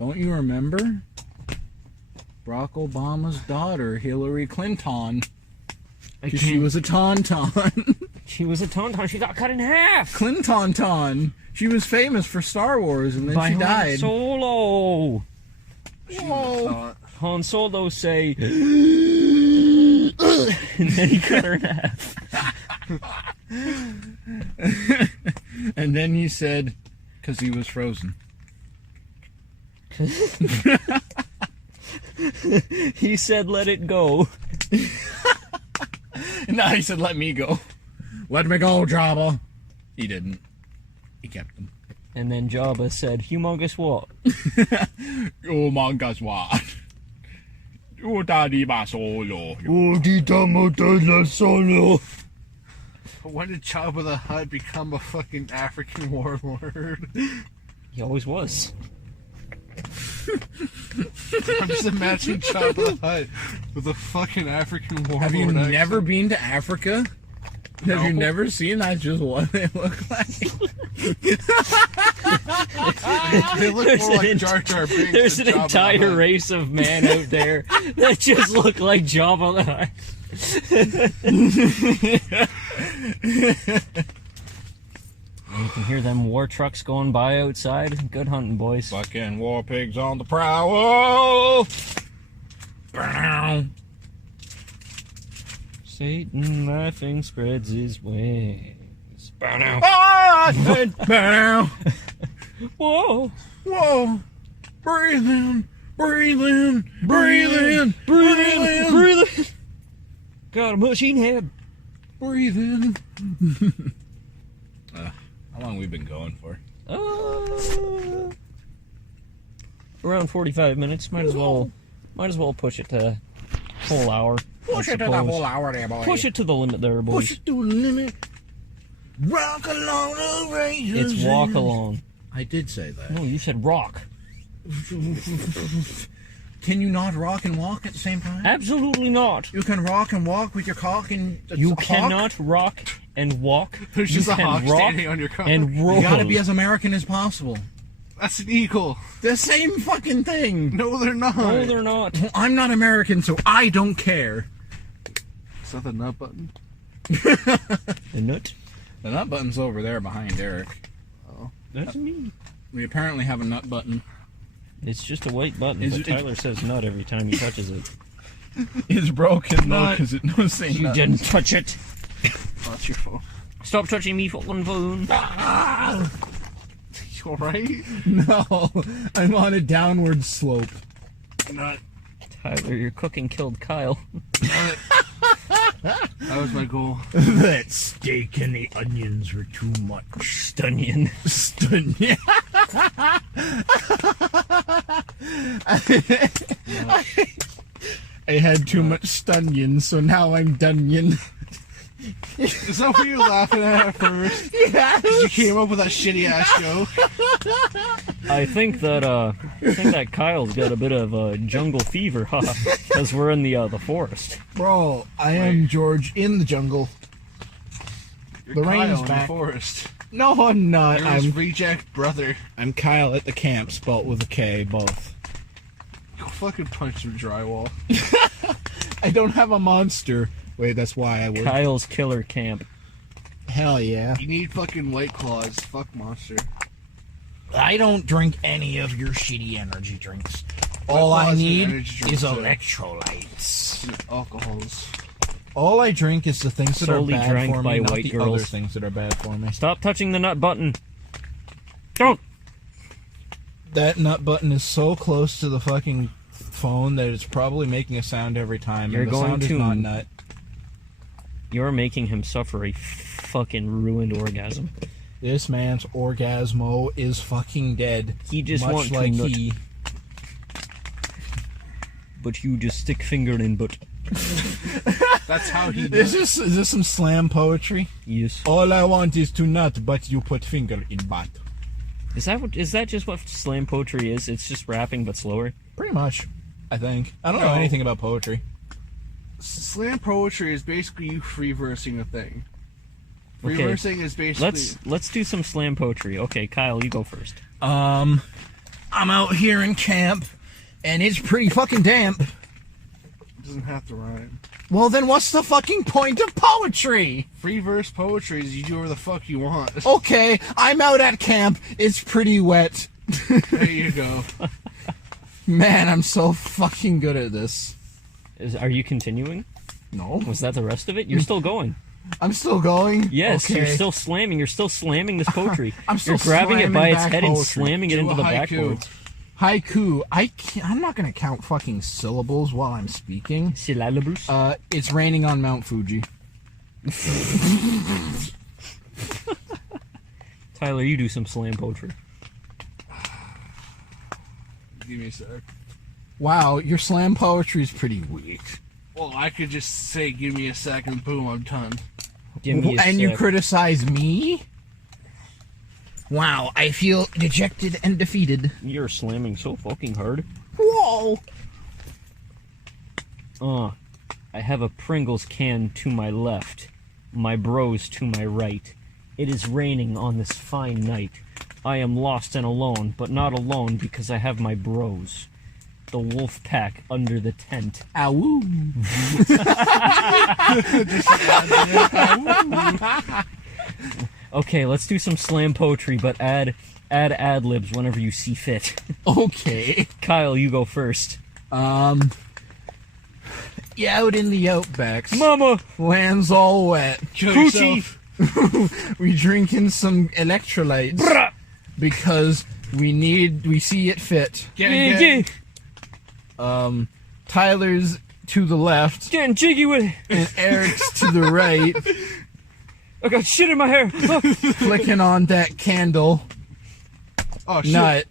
Don't you remember? Barack Obama's daughter, Hillary Clinton. She was a tauntaun. She was a tauntaun. She got cut in half. Clinton. She was famous for Star Wars, and then By she Han died. Solo. Whoa! Han Solo say, and then he cut her in half. And then he said, because he was frozen. He said, let it go. No, he said, let me go. Let me go, Jabba. He didn't. He kept them. And then Jabba said, humongous what? Humongous what? Solo. Solo. When did Jabba the Hutt become a fucking African warlord? He always was. I'm just imagining Jabba the Hutt with a fucking African warlord. Have you accent. never been to Africa? No. Have you never seen That's just what they look like? They look There's more an like Jar Jar Binks There's than an Jabba the entire Hutt. race of man out there that just look like Jabba the Hutt. You can hear them war trucks going by outside. Good hunting, boys. Fucking war pigs on the prowl. Satan laughing spreads his wings. Whoa! Whoa! Breathe in, breathe in, breathe in, Breathe in! Breathe in! Got a machine head. breathe in. How long we been going for? Around 45 minutes. Might as well push it to whole hour. Push it to the whole hour there, boy. Push it to the limit there, boys. Push it to the limit. Rock along the razor's It's walk edge. along. I did say that. No, you said rock. Can you not rock and walk at the same time? Absolutely not. You can rock and walk with your cock and You a hawk? cannot rock and walk. There's You just a can hawk rock standing on your cock. and roll. You gotta be as American as possible. That's an eagle. The same fucking thing. No, they're not. No, they're not. Well, I'm not American, so I don't care. Is that the nut button? The nut? The nut button's over there behind Eric. That's me. We apparently have a nut button. It's just a white button, Is but it- Tyler says nut every time he touches it. It's broken though, Nut. because it knows saying You nut. didn't touch it. Oh, that's your phone. Stop touching me fucking phone. You You alright? No, I'm on a downward slope. Not. Tyler, your cooking killed Kyle. That was my goal. That steak and the onions were too much. Stunnion. Stunnion. I had too much stunnion, so now I'm Dunyan. Is that what you were laughing at first? Yes. You came up with that shitty ass joke. I think that Kyle's got a bit of jungle fever, huh? Because we're in the forest. Bro, I am George in the jungle. You're The Kyle rain's in back. the forest. No, I'm not. You're his reject brother. I'm Kyle at the camp, spelt with a K, both. Go fucking punch some drywall. I don't have a monster. Wait, that's why I would. Kyle's killer camp. Hell yeah. You need fucking White Claws. Fuck Monster. I don't drink any of your shitty energy drinks. White All I Claws and need energy drinks is are- electrolytes. and alcohols. All I drink is the things that Solely are bad drank for by me, not white the girls. other things that are bad for me. Stop touching the nut button. Don't. That nut button is so close to the fucking phone that it's probably making a sound every time. You're and the going sound to- is not nut. You're making him suffer a fucking ruined orgasm. This man's orgasmo is fucking dead. He just much wants to like nut. he. But you just stick finger in butt. That's how he Is does. this some slam poetry? Yes. All I want is to nut, but you put finger in butt. Is that just what slam poetry is? It's just rapping but slower. Pretty much, I think. I don't know No. anything about poetry. Slam poetry is basically you free versing a thing. Free Okay. versing is basically. Let's do some slam poetry. Okay, Kyle, you go first. I'm out here in camp, and it's pretty fucking damp. It doesn't have to rhyme. Well, then what's the fucking point of poetry? Free verse poetry is you do whatever the fuck you want. Okay, I'm out at camp. It's pretty wet. There you go. Man, I'm so fucking good at this. Are you continuing? No, Was that the rest of it? You're still going. I'm still going. Yes, okay. you're still slamming. You're still slamming this poetry. I'm still You're grabbing it slamming by its back head and poetry. slamming it Do into a the haiku. backboard. Haiku. I'm not gonna count fucking syllables while I'm speaking. Syllabus. It's raining on Mount Fuji. Tyler, you do some slam poetry. Give me a sec. Wow, your slam poetry is pretty weak. Well, I could just say, give me a second, boom, I'm done. Give me a And you sec. criticize me? Wow, I feel dejected and defeated. You're slamming so fucking hard. Whoa! I have a Pringles can to my left, my bros to my right. It is raining on this fine night. I am lost and alone, but not alone because I have my bros. The wolf pack under the tent. Ow! Okay, let's do some slam poetry, but add ad-libs whenever you see fit. Okay. Kyle, you go first. Yeah, out in the outbacks. Mama! Land's all wet. Kill Coochie! yourself. We drinking some electrolytes Brah! because we see it fit. Yeah, yeah. Tyler's to the left Getting jiggy with it. and Eric's to the right, I got shit in my hair. Oh. flicking on that candle. Oh, shit. Nut.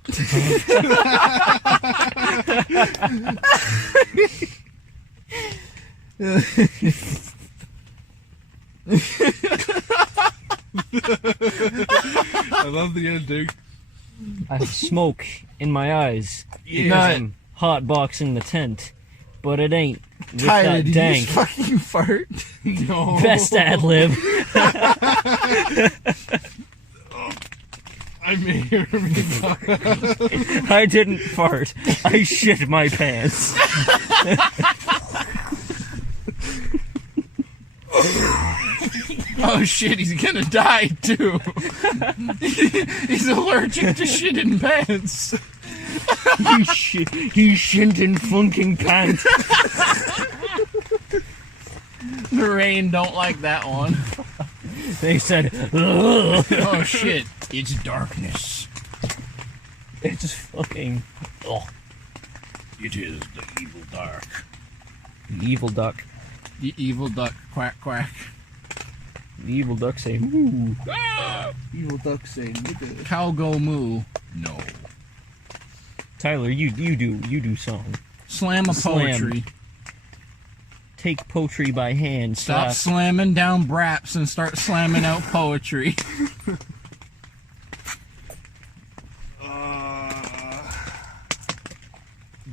I love the ending. I have smoke in my eyes because Nut. I'm hotboxing the tent, but it ain't with Tyler, that did dank. you just fucking fart? No. Best ad-lib. I may hear me talk. I didn't fart. I shit my pants. Oh shit, he's gonna die too. He's allergic to shit in pants. He shit in funking pants. The rain don't like that one. They said, "Ugh." Oh shit, it's darkness. It's fucking. Oh, It is the evil dark. the evil duck. The evil duck, quack, quack. The evil duck saying, "Ooh." Evil duck saying, nigga. Cow go moo. No. Tyler, you do song. Slam a Slam. poetry. Take poetry by hand. Stop slamming down braps and start slamming out poetry.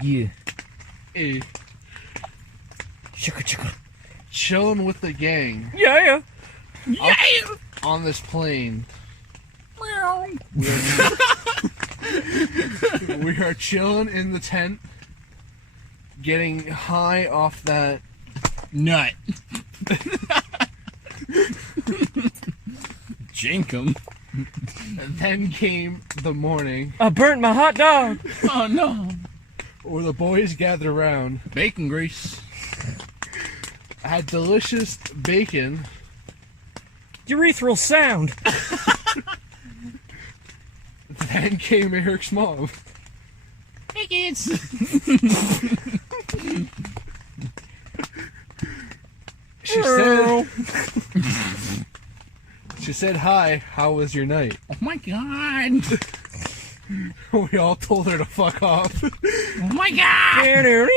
Yeah. Hey, Chicka chicka. chilling with the gang Yeah. on this plane. We are chilling in the tent, getting high off that. Nut. Jankum. And then came the morning I burnt my hot dog. Oh no. where the boys gathered around, Bacon grease. had delicious bacon, Urethral sound. then came Eric's mom. Hey kids. She said, "Hi, how was your night?" Oh my god. We all told her to fuck off. Oh my god.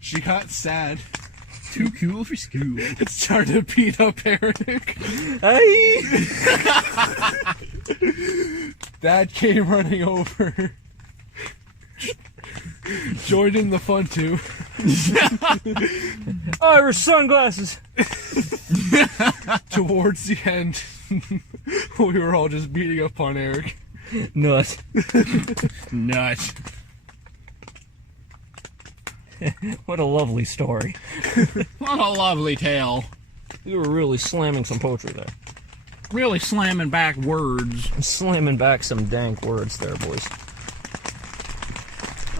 She got sad. Too cool for school. Started to beat up Eric. Hey. Dad came running over. Joined in the fun too. Irish sunglasses. Towards the end, we were all just beating up on Eric. Nut. Nut. What a lovely story. What a lovely tale. You were really slamming some poetry there. Really slamming back words. Slamming back some dank words there, boys.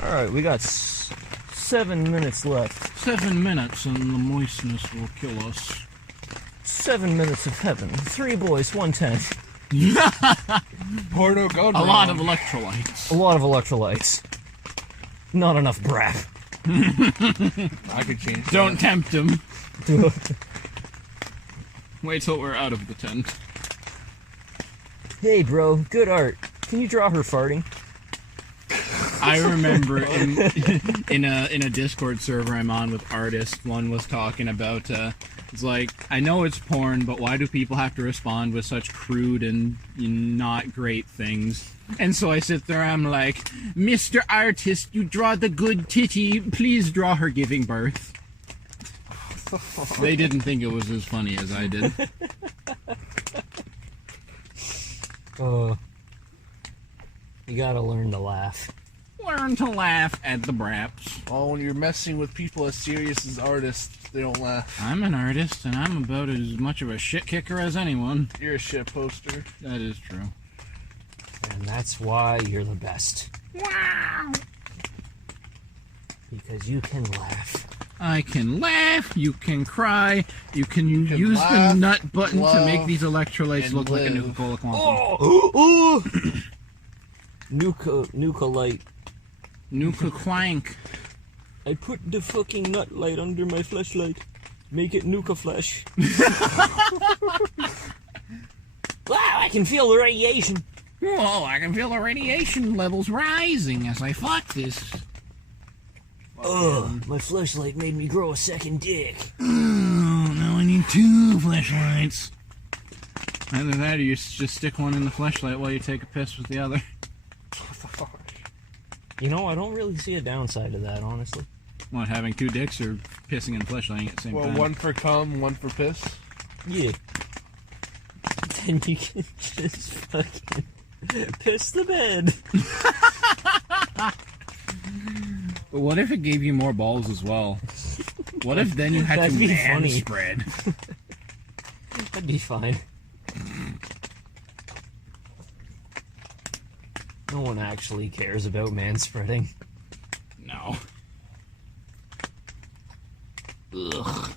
Alright, we got 7 minutes left. 7 minutes and the moistness will kill us. 7 minutes of heaven. 3 boys, 1 tent. Porno gone A wrong. lot of electrolytes. A lot of electrolytes. Not enough brap. I could change. Don't tempt him. Wait till we're out of the tent. Hey, bro, good art. Can you draw her farting? I remember in a Discord server I'm on with artists, one was talking about it's like, I know it's porn, but why do people have to respond with such crude and not great things? And so I sit there, I'm like, Mr. Artist, you draw the good titty, please draw her giving birth. They didn't think it was as funny as I did. You gotta learn to laugh. Learn to laugh at the braps. Oh, when you're messing with people as serious as artists, they don't laugh. I'm an artist, and I'm about as much of a shit kicker as anyone. You're a shit poster. That is true. And that's why you're the best. Wow! Because you can laugh. I can laugh, you can cry, you can use laugh, the nut button to love, make these electrolytes and look like a live. Nuka-Cola Quantum. Oh! Nuka light. Nuka Quank. I put the fucking nut light under my flashlight. Make it Nuka flash. Wow, I can feel the radiation. Whoa, I can feel the radiation levels rising as I fuck this. Ugh, my flashlight made me grow a second dick. Oh, now I need 2 flashlights. Either that or you just stick one in the flashlight while you take a piss with the other. You know, I don't really see a downside to that, honestly. What, having 2 dicks or pissing and flashlighting at the same Well, time? one for cum, one for piss. Yeah. Then you can just fucking piss the bed. But what if it gave you more balls as well? What if then you had That'd to be man funny. spread? That'd be fine. No one actually cares about man spreading. No. Ugh.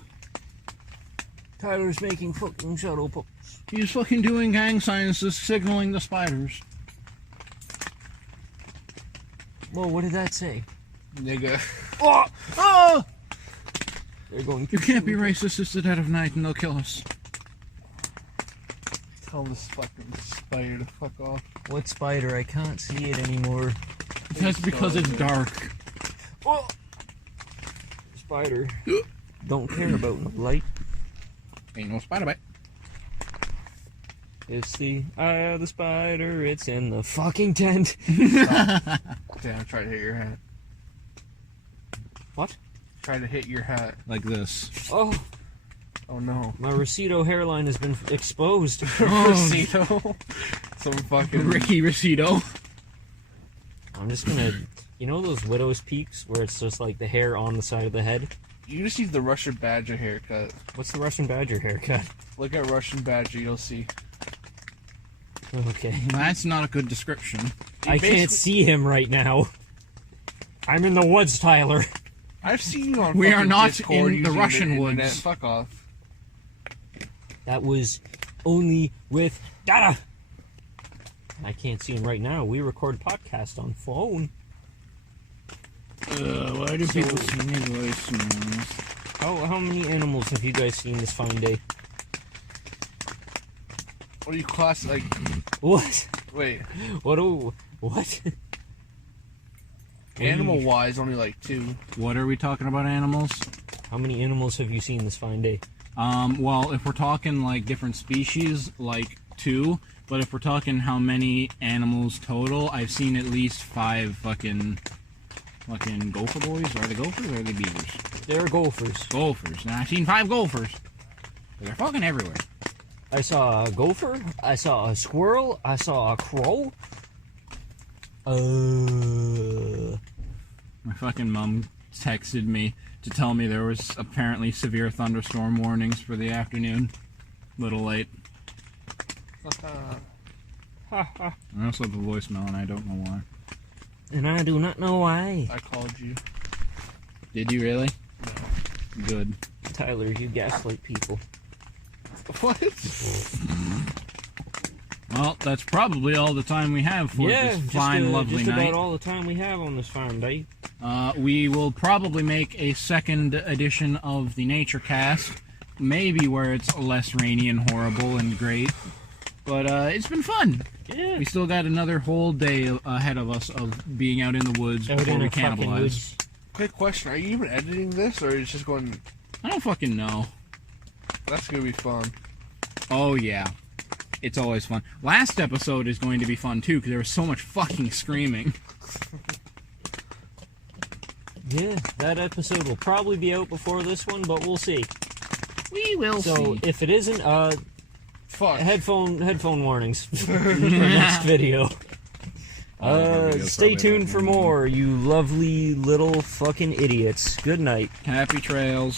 Tyler's making fucking shadow pups. He's fucking doing gang signs, just signaling the spiders. Whoa, what did that say? Nigga. Oh! They're going. You can't be racist. It's the dead of night and they'll kill us. Tell this fucking spider to fuck off. What spider? I can't see it anymore. That's because it's dark. Oh! Spider. Don't care about no light. Ain't no spider bite. It's the eye of the spider. It's in the fucking tent. Damn, I tried to hit your hat. What? Tried to hit your hat. Like this. Oh, Oh no. my Rosito hairline has been exposed. Rosito. Some fucking Ricky Rosito. I'm just gonna, you know those widow's peaks where it's just like the hair on the side of the head? You just need the Russian Badger haircut. What's the Russian Badger haircut? Look at Russian Badger, you'll see. Okay. That's not a good description. I can't see him right now. I'm in the woods, Tyler. I've seen you on We fucking are not Discord in the using Russian internet. woods. Fuck off. That was only with data. I can't see him right now. We record podcast on phone. Why do people see me voice? How many animals have you guys seen this fine day? What do you class like? What? Wait, What? animal wise, only like 2. What are we talking about, animals? How many animals have you seen this fine day? Well, if we're talking like different species, like 2. But if we're talking how many animals total, I've seen at least 5 fucking gopher boys. Are they gophers or are they beavers? They're gophers. Gophers. Now I've seen 5 gophers. They're fucking everywhere. I saw a gopher. I saw a squirrel. I saw a crow. My fucking mom texted me to tell me there was apparently severe thunderstorm warnings for the afternoon. Little late. I also have a voicemail and I don't know why. And I do not know why. I called you. Did you really? Good. Tyler, you gaslight people. What? Well, that's probably all the time we have for this fine, lovely just night. about all the time we have on this fine day. We will probably make a second edition of the NatureCast, maybe where it's less rainy and horrible and great. But it's been fun. Yeah. We still got another whole day ahead of us of being out in the woods Out before in we the fucking cannibalize. woods. Quick question: are you even editing this, or is it just going? I don't fucking know. That's gonna be fun. Oh yeah, it's always fun. Last episode is going to be fun too because there was so much fucking screaming. Yeah, that episode will probably be out before this one, but we'll see. We will So see. if it isn't, Fuck. headphone warnings for next video. Stay tuned for more, you lovely little fucking idiots. Good night. Happy trails.